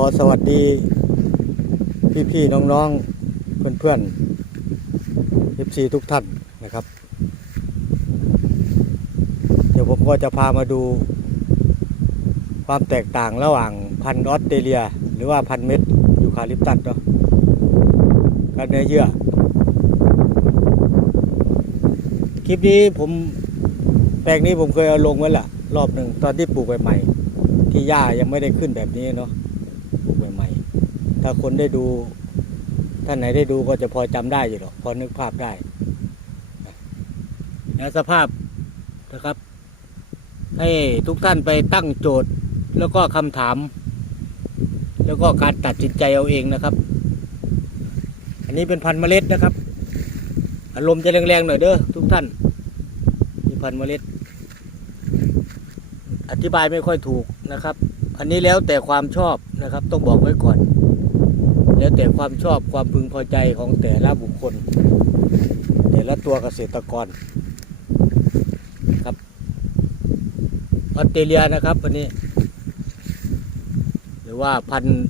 ขอสวัสดี พี่ๆน้องๆ เพื่อนๆ FC ทุกท่านนะครับ เดี๋ยวผมก็จะพามาดู ความแตกต่างระหว่างพันธุ์ออสเตรเลีย หรือว่าพันธุ์เม็ดยูคาลิปตัสเนาะกับเนื้อเยื่อ คลิปนี้ผมแปลงนี้ผมเคยเอาลงไว้ละรอบหนึ่งตอนที่ปลูกใหม่ๆที่หญ้ายังไม่ได้ขึ้นแบบนี้เนาะ ปลูกใหม่ๆ ถ้าคนได้ดู ท่านไหนได้ดูก็จะพอจำได้อยู่หรอก พอนึกภาพได้นะสภาพนะครับ ให้ทุกท่านไปตั้งโจทย์ แล้วก็คำถาม แล้วก็การตัดสินใจเอาเองนะครับ อันนี้เป็นพันธุ์เมล็ดนะครับ อารมณ์จะแรงๆหน่อยเด้อทุกท่านนี่พันธุ์เมล็ด อธิบายไม่ค่อยถูกนะครับ อันนี้แล้วแต่ความชอบนะครับ ต้องบอกไว้ก่อน แล้วแต่ความชอบความพึงพอใจของแต่ละบุคคล แต่ละตัวเกษตรกรครับออสเตรเลียนะครับวันนี้ หรือว่าพันธุ์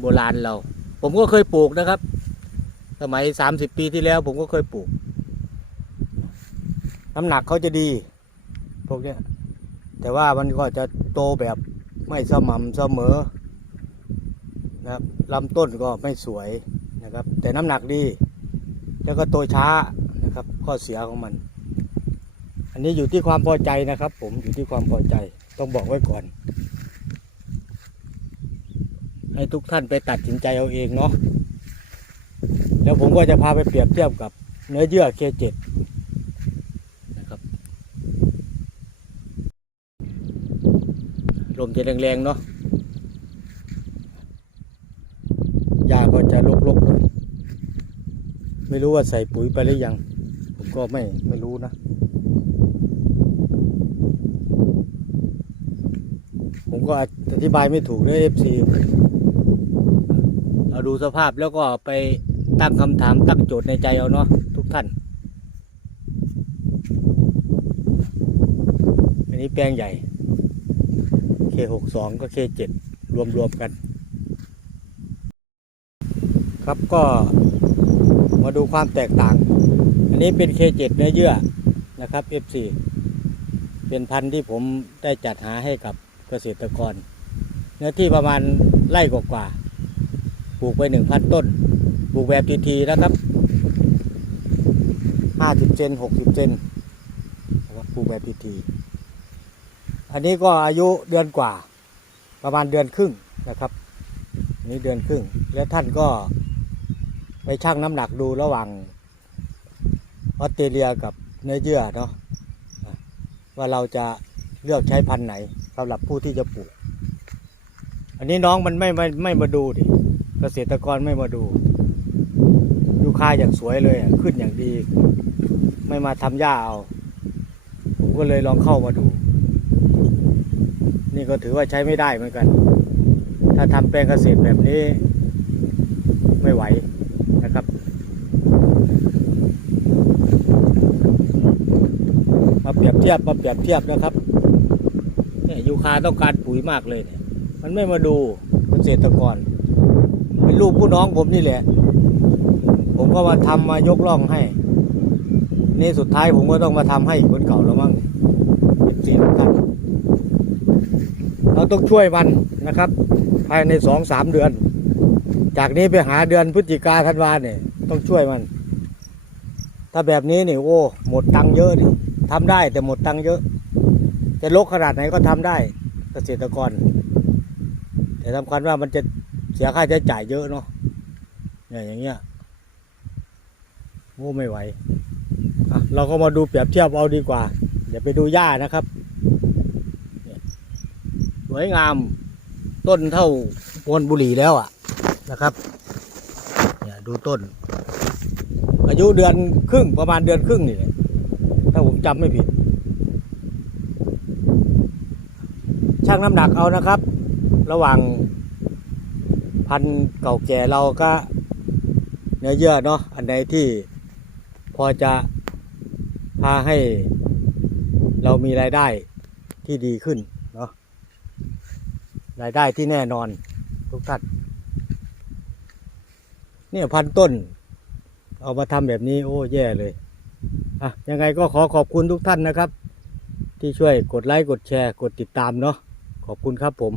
โบราณเรา ผมก็เคยปลูกนะครับ สมัยสามสิบปีที่แล้ว ผมก็เคยปลูก น้ำหนักเขาจะดีพวกเนี้ยแต่ว่ามันก็จะโตแบบ ไม่สม่ำเสมอนะครับลำต้นก็ไม่สวยนะครับ แต่น้ำหนักดี แล้วก็โตช้านะครับ ข้อเสียของมัน อันนี้อยู่ที่ความพอใจนะครับ ผมอยู่ที่ความพอใจต้องบอกไว้ก่อน ให้ทุกท่านไปตัดสินใจเอาเองเนาะแล้วผมก็จะพาไปเปรียบเทียบกับเนื้อเยื่อ K7 นะครับ ลม จะแรงๆเนาะหญ้าก็จะลกๆหน่อยไม่รู้ว่าใส่ปุ๋ยไปหรือยัง ผมก็ไม่ไม่รู้นะ ผมก็อธิบายไม่ถูกเลยเอฟซีเราดูสภาพแล้วก็ไปตั้งคำถามตั้งโจทย์ในใจเอาเนาะทุกท่าน อันนี้แปลงใหญ่ K62 ก็ K7 รวมรวมๆกัน ครับก็มาดูความแตกต่าง อันนี้เป็น K7 เนื้อเยื่อนะครับ FC เป็นพันธุ์ที่ผมได้จัดหาให้กับเกษตรกร เนื้อที่ประมาณไร่กว่าๆปลูกไปหนึ่งพันต้น ปลูกแบบทีๆนะครับห้าสิบเซนหกสิบเซนปลูกแบบทีๆ อันนี้ก็อายุเดือนกว่า ประมาณเดือนครึ่งนะครับนนี้เดือนครึ่ง แล้วท่านก็ไปชั่งน้ำหนักดูระหว่างออสเตรเลียกับเนื้อเยื่อเนาะว่าเราจะเลือกใช้พันธุ์ไหนสำหรับผู้ที่จะปลูก อันนี้น้องมันไม่ไม่ไม่มาดูดิเกษตรกรไม่มาดูยูคาอย่างสวยเลยขึ้นอย่างดี ไม่มาทำหญ้าเอา ผมก็เลยลองเข้ามาดู ก็ถือว่าใช้ไม่ได้เหมือนกัน ถ้าทำแปลงเกษตรแบบนี้ไม่ไหวนะครับ มาเปรียบเทียบมาเปรียบเทียบนะครับเนี่ยยูคาต้องการปุ๋ยมากเลยเนี่ย มันไม่มาดูเกษตรกร เป็นลูกผู้น้องผมนี่แหละ ผมก็มาทำมายกล่องให้ นี่สุดท้ายผมก็ต้องมาทำให้คนเก่าแล้วมั้งเป็นสี่ทุกท่าน เราต้องช่วยมันนะครับ ภายในสองสามเดือน จากนี้ไปหาเดือนพฤศจิกาธันวาเนี่ยต้องช่วยมัน ถ้าแบบนี้นี่โอ้หมดตังค์เยอะนี่ทำได้แต่หมดตังค์เยอะ จะลกขนาดไหนก็ทำได้เกษตรกร แต่สำคัญว่ามันจะเสียค่าใช้จ่ายเยอะเนาะเนี่ยอย่างเงี้ยโอ้ไม่ไหวเราก็มาดูเปรียบเทียบเอาดีกว่าอย่าไปดูหญ้านะครับ วยงาม ต้นเท่าปวนบุหรี่แล้วอะนะครับเนี่ยดูต้น อายุเดือนครึ่งประมาณเดือนครึ่งนี่แหละถ้าผมจำไม่ผิดชั่งน้ำหนักเอานะครับ ระหว่างพันเก่าแก่เราก็เนื้อเยื่อเนาะอันใดที่พอจะพาให้เรามีรายได้ที่ดีขึ้นเนาะ รายได้ที่แน่นอนทุกท่านเนี่ยพันต้น เอามาทำแบบนี้โอ้แย่เลยอะยังไงก็ขอขอบคุณทุกท่านนะครับ ที่ช่วยกดไลค์กดแชร์กดติดตามเนาะขอบคุณครับผม